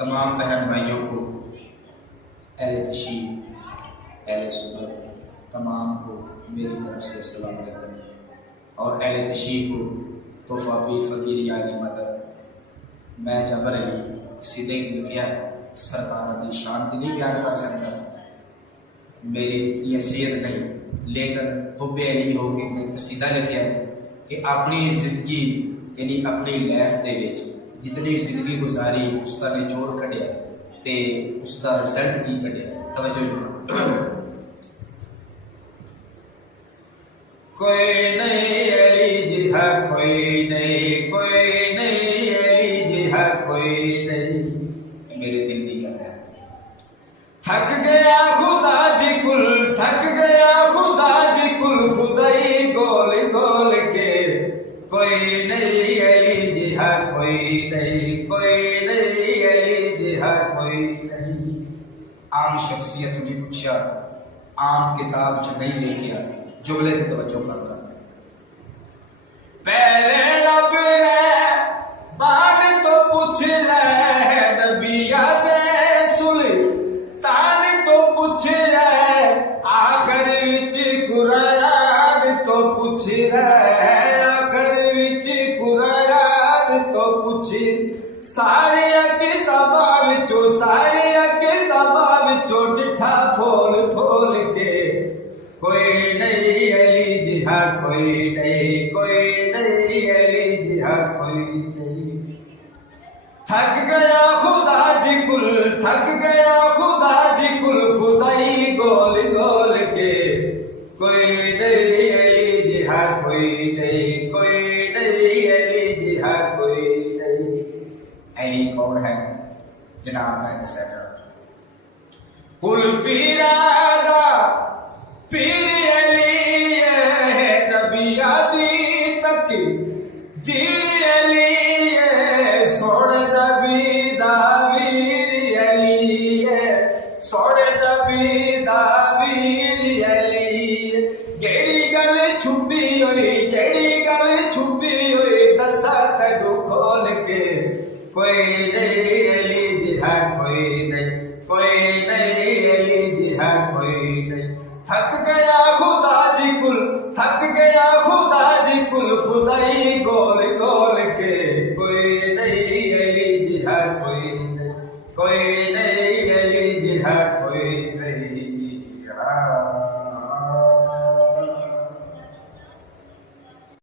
تمام بہن بھائیوں کو، اہل تشریف، اہل سنت تمام کو میری طرف سے السلام علیکم، اور اہل تشریف کو تحفہ پیر فقیر یاری مدد۔ میں جبر علی قصیدے کی لکھیا سرکار دی شان کی نہیں بیان کر سکتا، میری اتنی حیثیت نہیں، لیکن حب علی ہو کے میں قصیدہ لکھیا ہے کہ اپنی زندگی یعنی اپنی لائف دے وچ جتنی زندگی گزاری اس کا نچوڑ کھڑیا تے اس کا رزلٹ کی کھڑیا۔ توجہ کرو، کوئی نہیں علی جی ہے کوئی نہیں، کوئی نہیں علی جی ہے کوئی نہیں، میرے دل کی گل ہے۔ تھک گیا خدا دی کل، تھک گیا خدا دی کل، خدائی گول گول کے، کوئی نہیں علی جی ہے کوئی نہیں، کوئی نہیں علی جی ہے کوئی نہیں۔ عام شخصیت نے پوچھا، عام کتاب چ نہیں دیکھا، جملے کی توجہ کرنا۔ پہلے رب رے بان تو پوچھ لے، نبیا دے سلطان تو پوچھ لے، آخر وچ قرآن تو پوچھ لے، آخر وچ قرآن تو پوچھ، سارے کتاباں وچوں، سارے کتاباں وچوں ڈٹھا پھول پھول کے، کوئی نہیں علی جی ہے کوئی نہیں، کوئی نہیں علی جی ہے کوئی نہیں۔ تھک گیا خدا دی کل، تھک گیا خدا دی کل، خدائی گول گول کے، کوئی نہیں علی جی ہے کوئی نہیں، کوئی نہیں علی جی ہے کوئی نہیں۔ علی کون ہے؟ جناب میں دساں کل پیرا دا پیر علی ہے، نبیا دی تک دیر علی ہے، سوڑ نبی دا ویر علی ہے، سوڑ نبی دا ویر علی ہے۔ جیڑی گل چھپی ہوئی، جیڑی گل چھپی ہوئی، دسا تینوں کھول کے، کوئی نہیں